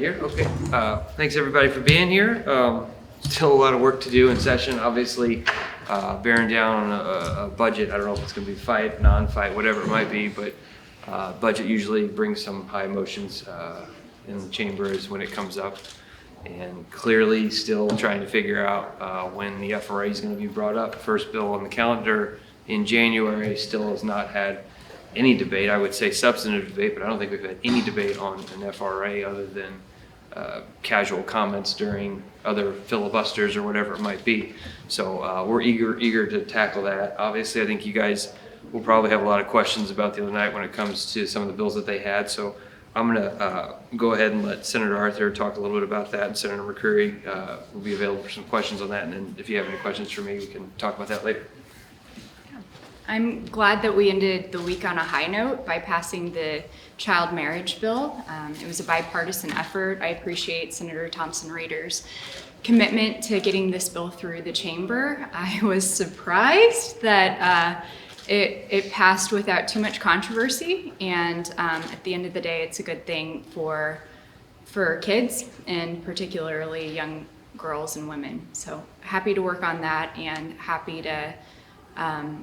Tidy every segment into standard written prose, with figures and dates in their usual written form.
here? Okay. Thanks everybody for being here. Still a lot of work to do in session. Obviously, bearing down on a budget. I don't know if it's going to be fight, non-fight, whatever it might be, but budget usually brings some high emotions in the chambers when it comes up. And clearly still trying to figure out when the FRA is going to be brought up. First bill on the calendar in January still has not had any debate. I would say substantive debate, but I don't think we've had any debate on an FRA other than casual comments during other filibusters or whatever it might be. So we're eager to tackle that. Obviously, I think you guys will probably have a lot of questions about the other night when it comes to some of the bills that they had. So I'm going to go ahead and let Senator Arthur talk a little bit about that, and Senator McCreary will be available for some questions on that. And then if you have any questions for me, we can talk about that later. I'm glad that we ended the week on a high note by passing the child marriage bill. It was a bipartisan effort. I appreciate Senator Thompson Reeder's commitment to getting this bill through the chamber. I was surprised that it passed without too much controversy, and at the end of the day, it's a good thing for kids, and particularly young girls and women. So happy to work on that, and happy to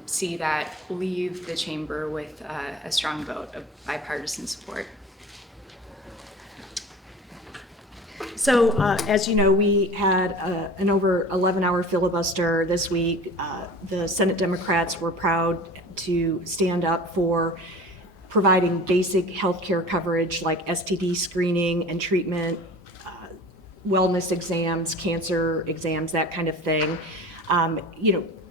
see that leave the chamber with a strong vote of bipartisan support. So as you know, we had an over 11-hour filibuster this week. The Senate Democrats were proud to stand up for providing basic health care coverage like STD screening and treatment, wellness exams, cancer exams, that kind of thing.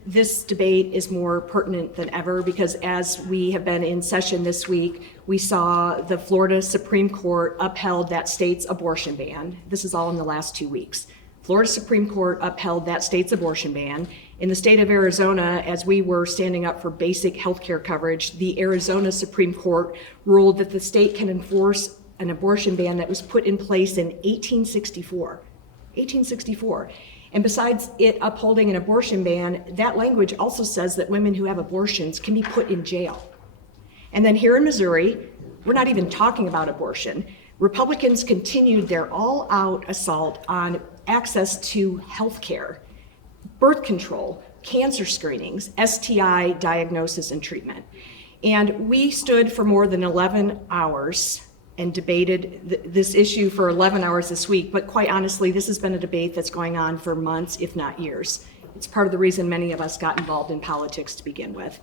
This debate is more pertinent than ever because as we have been in session this week, we saw the Florida Supreme Court upheld that state's abortion ban. This is all in the last 2 weeks. Florida Supreme Court upheld that state's abortion ban. In the state of Arizona, as we were standing up for basic health care coverage, the Arizona Supreme Court ruled that the state can enforce an abortion ban that was put in place in 1864. 1864. And besides it upholding an abortion ban, that language also says that women who have abortions can be put in jail. And then here in Missouri, we're not even talking about abortion. Republicans continued their all-out assault on access to health care, birth control, cancer screenings, STI diagnosis and treatment. And we stood for more than 11 hours and debated this issue for 11 hours this week, but quite honestly, this has been a debate that's going on for months, if not years. It's part of the reason many of us got involved in politics to begin with.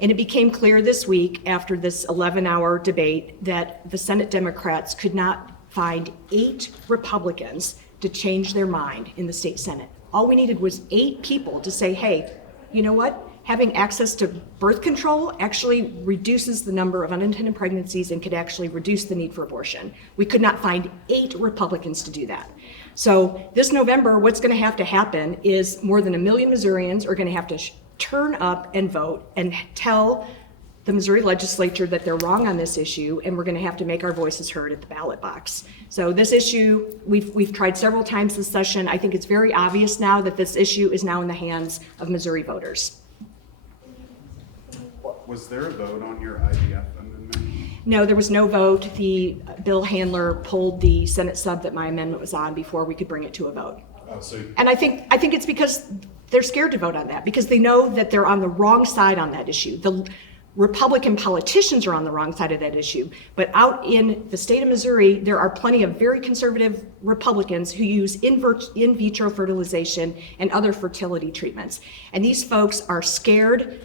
And it became clear this week, after this 11-hour debate, that the Senate Democrats could not find 8 Republicans to change their mind in the state Senate. All we needed was 8 people to say, hey, you know what? Having access to birth control actually reduces the number of unintended pregnancies and could actually reduce the need for abortion. We could not find 8 Republicans to do that. So this November, what's going to happen is more than 1 million Missourians are going to have to turn up and vote and tell the Missouri legislature that they're wrong on this issue, and we're going to have to make our voices heard at the ballot box. So this issue, we've tried several times this session. I think it's very obvious now that this issue is now in the hands of Missouri voters. Was there a vote on your IVF amendment? No, there was no vote. The bill handler pulled the Senate sub that my amendment was on before we could bring it to a vote. And I think it's because they're scared to vote on that because they know that they're on the wrong side on that issue. The Republican politicians are on the wrong side of that issue. But out in the state of Missouri, there are plenty of very conservative Republicans who use in vitro fertilization and other fertility treatments. And these folks are scared.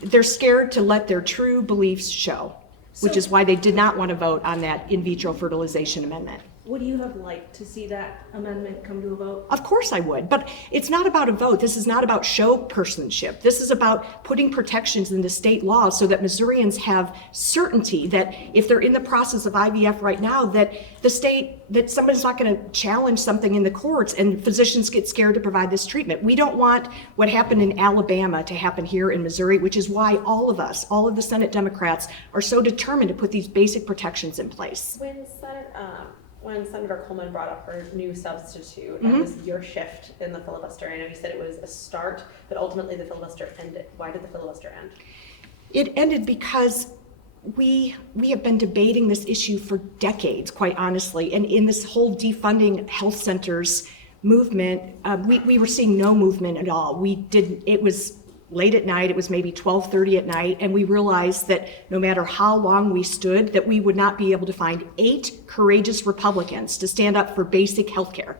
They're scared to let their true beliefs show, which is why they did not want to vote on that in vitro fertilization amendment. Would you have liked to see that amendment come to a vote? Of course I would, but it's not about a vote. This is not about show personship. This is about putting protections into state law so that Missourians have certainty that if they're in the process of IVF right now, that somebody's not going to challenge something in the courts and physicians get scared to provide this treatment. We don't want what happened in Alabama to happen here in Missouri, which is why all of the Senate Democrats are so determined to put these basic protections in place. When Senator Coleman brought up her new substitute, and was your shift in the filibuster. I know you said it was a start, but ultimately the filibuster ended. Why did the filibuster end? It ended because we have been debating this issue for decades, quite honestly. And in this whole defunding health centers movement, we were seeing no movement at all. It was late at night, it was maybe 12:30 at night, and we realized that no matter how long we stood, that we would not be able to find 8 courageous Republicans to stand up for basic health care,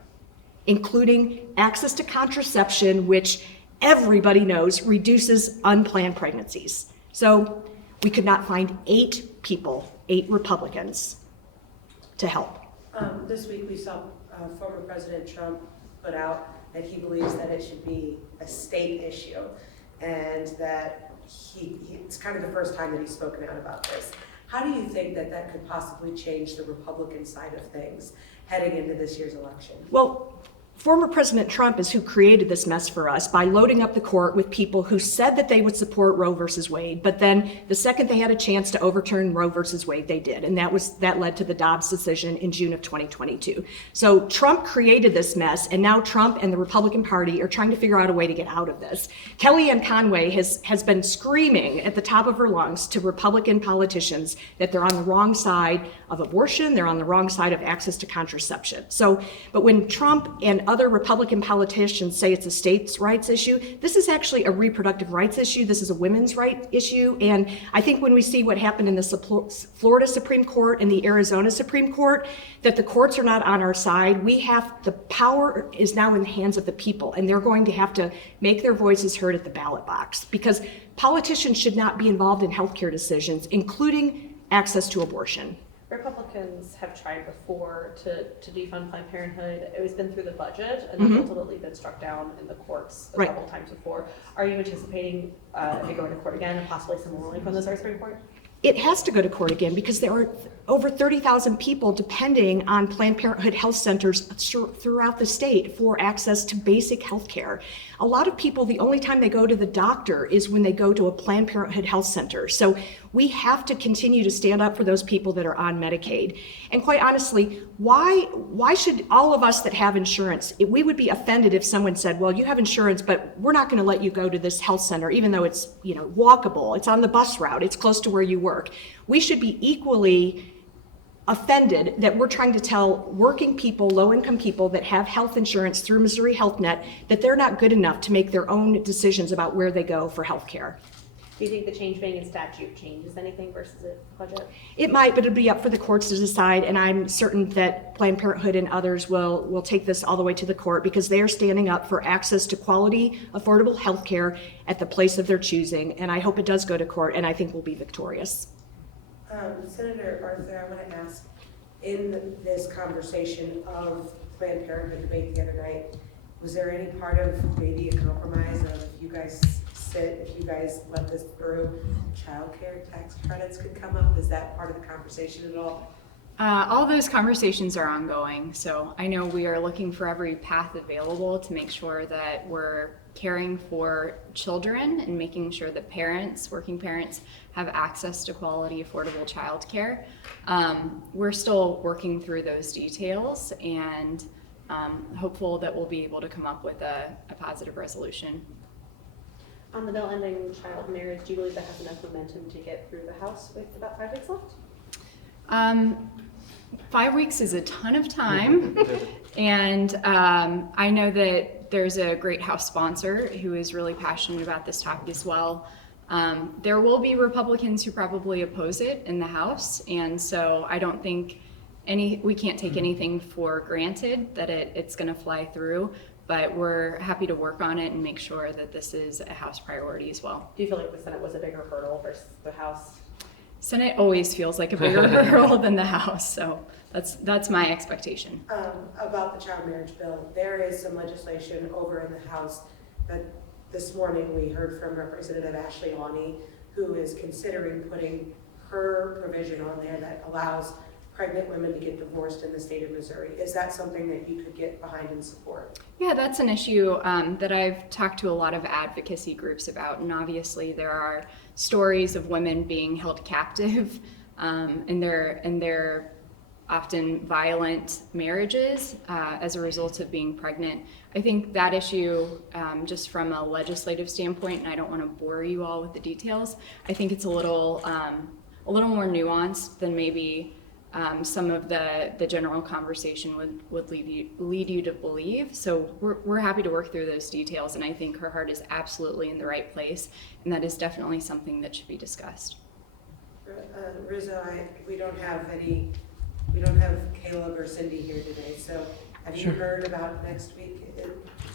including access to contraception, which everybody knows reduces unplanned pregnancies. So we could not find 8 people, 8 Republicans, to help. This week we saw former President Trump put out that he believes that it should be a state issue, and that it's kind of the first time that he's spoken out about this. How do you think that that could possibly change the Republican side of things heading into this year's election? Well, former President Trump is who created this mess for us by loading up the court with people who said that they would support Roe versus Wade, but then the second they had a chance to overturn Roe versus Wade, they did. And that led to the Dobbs decision in June of 2022. So Trump created this mess, and now Trump and the Republican Party are trying to figure out a way to get out of this. Kellyanne Conway has been screaming at the top of her lungs to Republican politicians that they're on the wrong side of abortion, they're on the wrong side of access to contraception. But when Trump and other Republican politicians say it's a states' rights issue, this is actually a reproductive rights issue. This is a women's rights issue. And I think when we see what happened in the Florida Supreme Court and the Arizona Supreme Court, that the courts are not on our side. The power is now in the hands of the people, and they're going to have to make their voices heard at the ballot box, because politicians should not be involved in healthcare decisions, including access to abortion. Republicans have tried before to defund Planned Parenthood. It has been through the budget and then ultimately been struck down in the courts a couple times before. Are you anticipating it going to court again and possibly some ruling from the Supreme Court? It has to go to court again because there are over 30,000 people depending on Planned Parenthood health centers throughout the state for access to basic health care. A lot of people, the only time they go to the doctor is when they go to a Planned Parenthood health center. So we have to continue to stand up for those people that are on Medicaid. And quite honestly, why should all of us that have insurance, we would be offended if someone said, well, you have insurance, but we're not going to let you go to this health center, even though it's, walkable, it's on the bus route, it's close to where you work. We should be equally offended that we're trying to tell working people, low-income people that have health insurance through Missouri Health Net that they're not good enough to make their own decisions about where they go for health care. Do you think the change being in statute changes anything versus the budget? It might, but it'll be up for the courts to decide, and I'm certain that Planned Parenthood and others will take this all the way to the court because they are standing up for access to quality, affordable health care at the place of their choosing, and I hope it does go to court, and I think we'll be victorious. Senator Arthur, I want to ask, in this conversation of Planned Parenthood debate the other night, was there any part of maybe a compromise of if you guys let this through, child care tax credits could come up? Is that part of the conversation at all? All those conversations are ongoing, so I know we are looking for every path available to make sure that we're caring for children and making sure that working parents, have access to quality, affordable childcare. We're still working through those details and hopeful that we'll be able to come up with a positive resolution. On the bill ending child marriage, do you believe that has enough momentum to get through the House with about 5 weeks left? 5 weeks is a ton of time, and I know that there's a great House sponsor who is really passionate about this topic as well. There will be Republicans who probably oppose it in the House, and so I don't think we can't take anything for granted that it's going to fly through, but we're happy to work on it and make sure that this is a House priority as well. Do you feel like the Senate was a bigger hurdle versus the House? Senate always feels like a bigger hurdle than the House, so that's my expectation. About the child marriage bill, there is some legislation over in the House, but this morning we heard from Representative Ashley Lonnie, who is considering putting her provision on there that allows pregnant women to get divorced in the state of Missouri. Is that something that you could get behind and support? Yeah, that's an issue that I've talked to a lot of advocacy groups about, and obviously there are stories of women being held captive in their often violent marriages as a result of being pregnant. I think that issue, just from a legislative standpoint, and I don't want to bore you all with the details, I think it's a little a little more nuanced than maybe some of the general conversation would lead you to believe. So we're happy to work through those details, and I think her heart is absolutely in the right place, and that is definitely something that should be discussed. Rizzo, we don't have Caleb or Cindy here today, so have you heard about next week?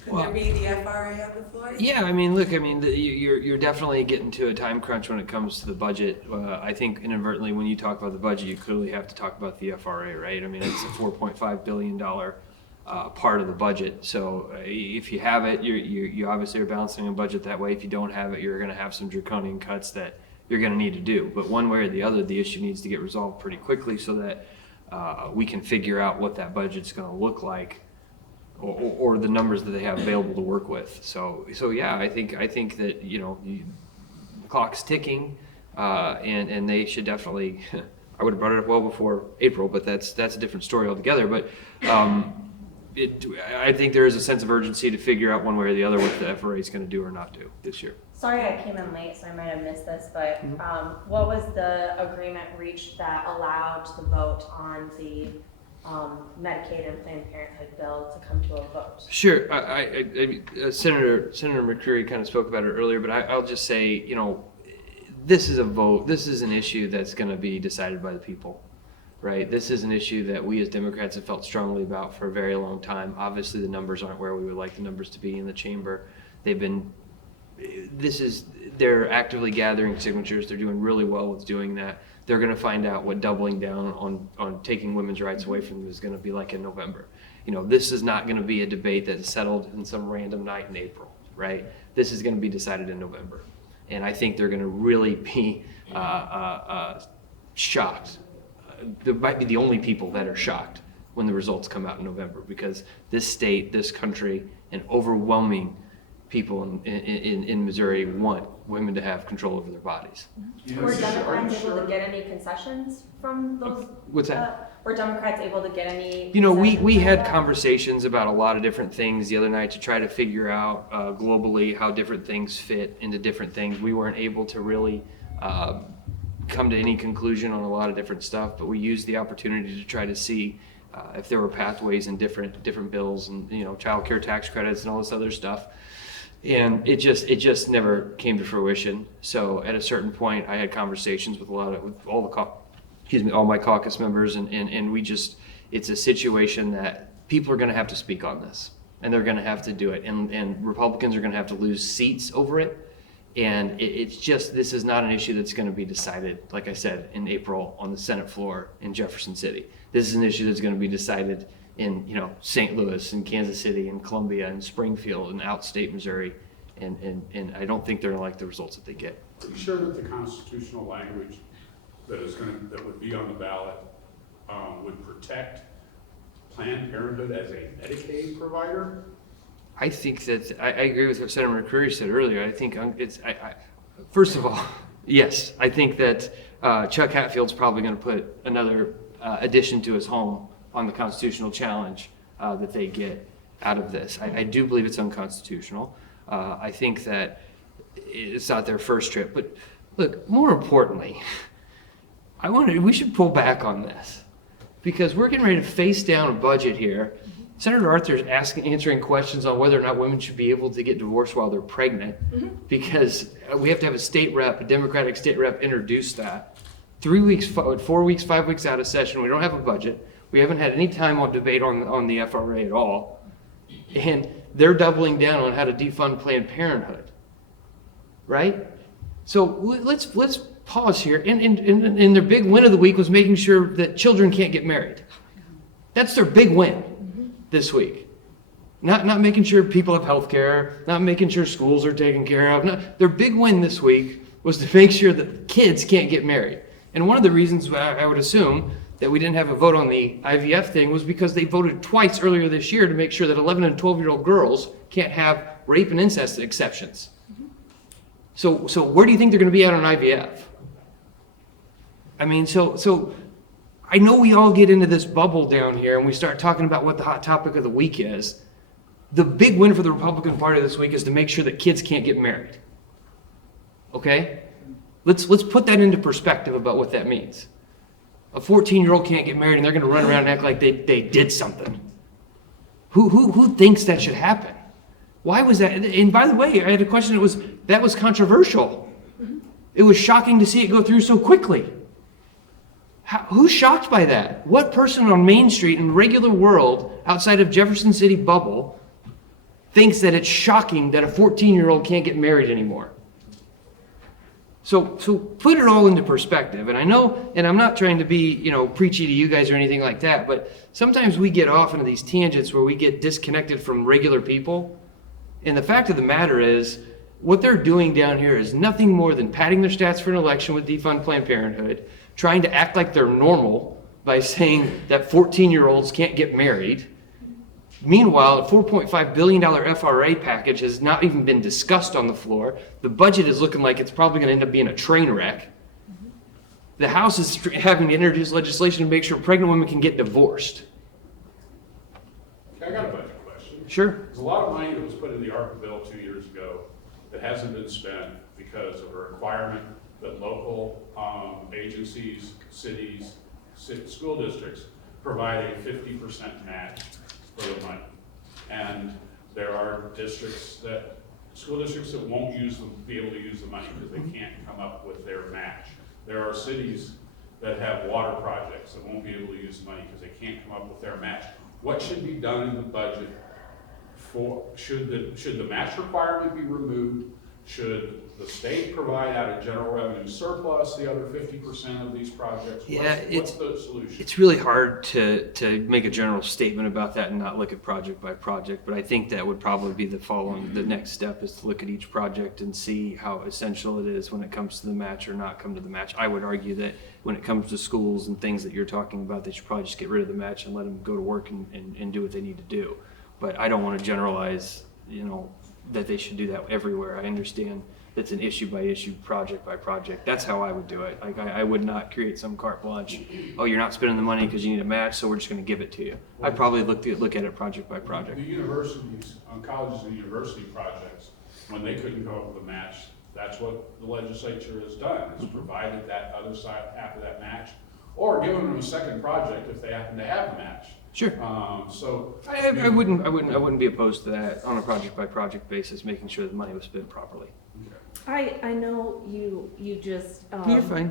Could Well, there be the FRA on the floor? Yeah, I mean, look, I mean, you're definitely getting to a time crunch when it comes to the budget. I think inadvertently, when you talk about the budget, you clearly have to talk about the FRA, right? I mean, it's a $4.5 billion part of the budget. So if you have it, you obviously are balancing a budget that way. If you don't have it, you're going to have some draconian cuts that you're going to need to do. But one way or the other, the issue needs to get resolved pretty quickly so that we can figure out what that budget's going to look like, or the numbers that they have available to work with. So yeah, I think that, you know, the clock's ticking, and they should definitely. I would have brought it up well before April, but that's a different story altogether. But I think there is a sense of urgency to figure out one way or the other what the FRA is going to do or not do this year. Sorry I came in late, so I might have missed this, but what was the agreement reached that allowed the vote on the Medicaid and Planned Parenthood bill to come to a vote? Sure. Senator McCreary kind of spoke about it earlier, but I'll just say, you know, this is a vote. This is an issue that's going to be decided by the people, right? This is an issue that we as Democrats have felt strongly about for a very long time. Obviously, the numbers aren't where we would like the numbers to be in the chamber. They're actively gathering signatures. They're doing really well with doing that. They're going to find out what doubling down on taking women's rights away from them is going to be like in November. You know, this is not going to be a debate that's settled in some random night in April, right? This is going to be decided in November. And I think they're going to really be shocked. There might be the only people that are shocked when the results come out in November, because this state, this country, and overwhelming people in Missouri want women to have control over their bodies. Were Democrats able to get any concessions from those? What's that? Were Democrats able to get any? You know, we concessions had from that? conversations about a lot of different things the other night to try to figure out globally how different things fit into different things. We weren't able to really come to any conclusion on a lot of different stuff, but we used the opportunity to try to see if there were pathways in different bills, and, you know, child care tax credits and all this other stuff. And it just never came to fruition. So at a certain point, I had conversations with all my caucus members, and we just, it's a situation that people are going to have to speak on this, and they're going to have to do it, and Republicans are going to have to lose seats over it. And it's just, this is not an issue that's going to be decided, like I said, in April on the Senate floor in Jefferson City. This is an issue that's going to be decided in, you know, St. Louis and Kansas City and Columbia and Springfield and outstate Missouri. And I don't think they're going to like the results that they get. Are you sure that the constitutional language that would be on the ballot would protect Planned Parenthood as a Medicaid provider? I think that I agree with what Senator McCreary said earlier. I think first of all, yes, I think that Chuck Hatfield's probably going to put another addition to his home on the constitutional challenge that they get out of this. I do believe it's unconstitutional. I think that it's not their first trip. But look, more importantly, we should pull back on this, because we're getting ready to face down a budget here. Senator Arthur's answering questions on whether or not women should be able to get divorced while they're pregnant, because we have to have a Democratic state rep introduce that. 3 weeks, 4 weeks, 5 weeks out of session, we don't have a budget. We haven't had any time on debate on the FRA at all. And they're doubling down on how to defund Planned Parenthood, right? So let's pause here. And their big win of the week was making sure that children can't get married. That's their big win this week. Not making sure people have health care, not making sure schools are taken care of. Their big win this week was to make sure that kids can't get married. And one of the reasons I would assume that we didn't have a vote on the IVF thing was because they voted twice earlier this year to make sure that 11 and 12-year-old girls can't have rape and incest exceptions. So where do you think they're going to be at on IVF? I mean, so I know we all get into this bubble down here and we start talking about what the hot topic of the week is. The big win for the Republican Party this week is to make sure that kids can't get married. Okay? Let's put that into perspective about what that means. A 14-year-old can't get married and they're going to run around and act like they did something. Who thinks that should happen? Why was that? And by the way, I had a question that was controversial. It was shocking to see it go through so quickly. Who's shocked by that? What person on Main Street in the regular world outside of Jefferson City bubble thinks that it's shocking that a 14-year-old can't get married anymore? So put it all into perspective. And I know, and I'm not trying to be, preachy to you guys or anything like that, but sometimes we get off into these tangents where we get disconnected from regular people. And the fact of the matter is, what they're doing down here is nothing more than padding their stats for an election with defund Planned Parenthood, trying to act like they're normal by saying that 14-year-olds can't get married. Meanwhile, a $4.5 billion FRA package has not even been discussed on the floor. The budget is looking like it's probably going to end up being a train wreck. The House is having to introduce legislation to make sure pregnant women can get divorced. I got a budget question. Sure. There's a lot of money that was put in the ARPA bill 2 years ago that hasn't been spent because of a requirement that local agencies, cities, school districts provide a 50% match for the money. And there are school districts that won't be able to use the money because they can't come up with their match. There are cities that have water projects that won't be able to use the money because they can't come up with their match. What should be done in the budget should the match requirement be removed? Should the state provide out of general revenue surplus the other 50% of these projects? What's the solution? It's really hard to make a general statement about that and not look at project by project, but I think that would probably be the next step is to look at each project and see how essential it is when it comes to the match or not come to the match. I would argue that when it comes to schools and things that you're talking about, they should probably just get rid of the match and let them go to work and do what they need to do. But I don't want to generalize, that they should do that everywhere. I understand it's an issue by issue, project by project. That's how I would do it. Like I would not create some carte blanche. Oh, you're not spending the money because you need a match, so we're just going to give it to you. I'd probably look at it project by project. The universities, colleges and university projects, when they couldn't come up with a match, that's what the legislature has done, has provided that other side, half of that match, or given them a second project if they happen to have a match. Sure. So I wouldn't be opposed to that on a project by project basis, making sure the money was spent properly. I know you just You're fine.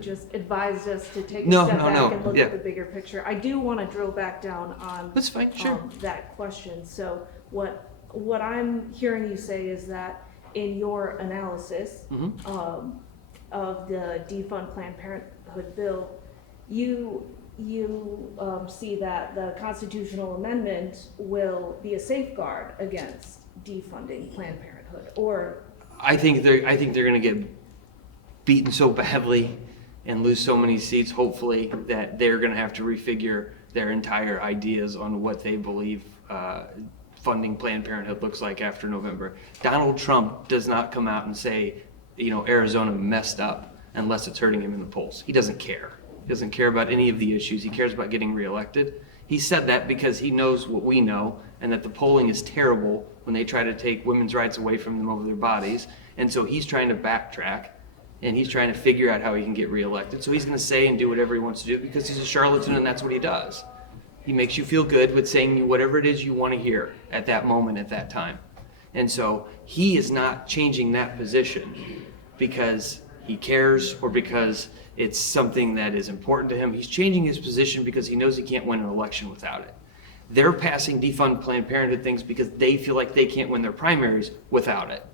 just advised us to take a No, step no, back no. and look Yeah. at the bigger picture. I do want to drill back down on That's fine. Sure. that question. So what I'm hearing you say is that in your analysis of the defund Planned Parenthood bill, you see that the constitutional amendment will be a safeguard against defunding Planned Parenthood, or I think they're going to get beaten so badly and lose so many seats, hopefully, that they're going to have to refigure their entire ideas on what they believe funding Planned Parenthood looks like after November. Donald Trump does not come out and say, Arizona messed up unless it's hurting him in the polls. He doesn't care. He doesn't care about any of the issues. He cares about getting reelected. He said that because he knows what we know, and that the polling is terrible when they try to take women's rights away from them over their bodies. And so he's trying to backtrack, and he's trying to figure out how he can get reelected. So he's going to say and do whatever he wants to do because he's a charlatan, and that's what he does. He makes you feel good with saying whatever it is you want to hear at that moment, at that time. And so he is not changing that position because he cares or because it's something that is important to him. He's changing his position because he knows he can't win an election without it. They're passing defund Planned Parenthood things because they feel like they can't win their primaries without it.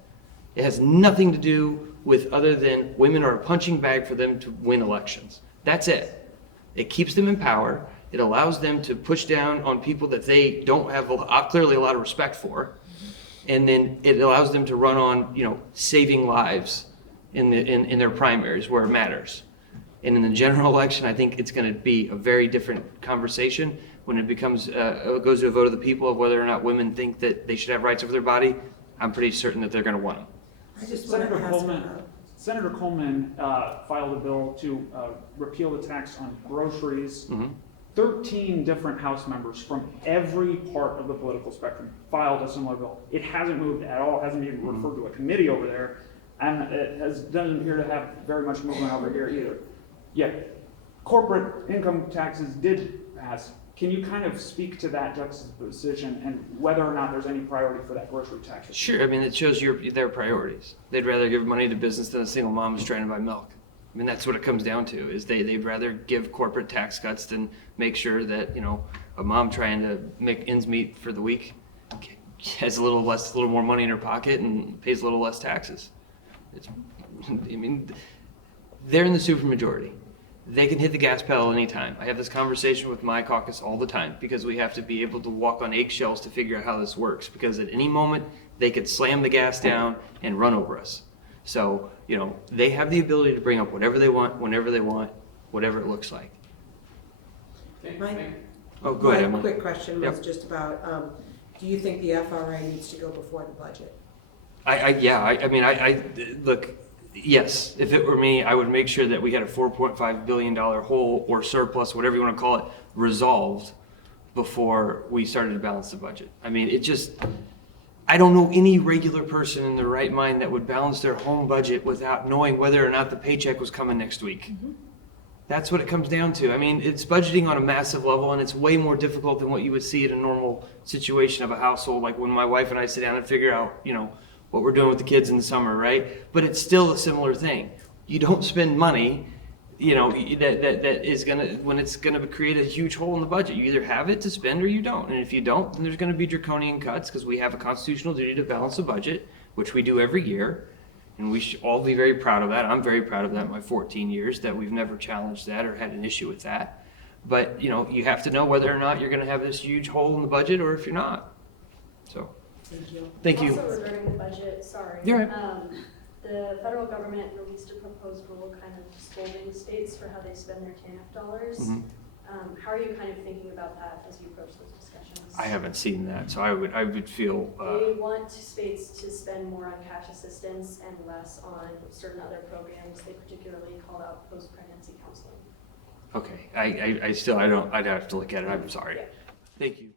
It has nothing to do with other than women are a punching bag for them to win elections. That's it. It keeps them in power. It allows them to push down on people that they don't have clearly a lot of respect for. And then it allows them to run on, saving lives in their primaries where it matters. And in the general election, I think it's going to be a very different conversation when it becomes goes to a vote of the people of whether or not women think that they should have rights over their body. I'm pretty certain that they're going to want them. Senator Coleman filed a bill to repeal the tax on groceries. 13 different House members from every part of the political spectrum filed a similar bill. It hasn't moved at all, hasn't even referred to a committee over there. and it doesn't appear to have very much movement over here either. Yet, corporate income taxes did pass. Can you kind of speak to that juxtaposition and whether or not there's any priority for that grocery tax? Sure, I mean, it shows their priorities. They'd rather give money to business than a single mom who's trying to buy milk. I mean, that's what it comes down to, is they'd rather give corporate tax cuts than make sure that, a mom trying to make ends meet for the week has a little more money in her pocket and pays a little less taxes. They're in the supermajority. They can hit the gas pedal anytime. I have this conversation with my caucus all the time because we have to be able to walk on eggshells to figure out how this works, because at any moment they could slam the gas down and run over us. So, they have the ability to bring up whatever they want, whenever they want, whatever it looks like. Oh, go ahead, My Emily. quick question was Yep. just about, do you think the FRA needs to go before the budget? Look, yes, if it were me, I would make sure that we had a $4.5 billion hole or surplus, whatever you want to call it, resolved before we started to balance the budget. I don't know any regular person in their right mind that would balance their home budget without knowing whether or not the paycheck was coming next week. That's what it comes down to. It's budgeting on a massive level, and it's way more difficult than what you would see in a normal situation of a household, like when my wife and I sit down and figure out, what we're doing with the kids in the summer, right? But it's still a similar thing. You don't spend money, that is when it's gonna create a huge hole in the budget. You either have it to spend or you don't. And if you don't, then there's gonna be draconian cuts, because we have a constitutional duty to balance the budget, which we do every year. And we should all be very proud of that. I'm very proud of that in my 14 years, that we've never challenged that or had an issue with that. But, you have to know whether or not you're gonna have this huge hole in the budget or if you're not. So, Thank you. thank you. Also regarding the budget, sorry. You're right. The federal government released a proposed rule kind of scolding states for how they spend their TANF dollars. Mhm. How are you kind of thinking about that as you approach those discussions? I haven't seen that, so I would feel, They want states to spend more on cash assistance and less on certain other programs. They particularly called out post-pregnancy counseling. okay, I'd have to look at it, I'm sorry. Yeah. Thank you.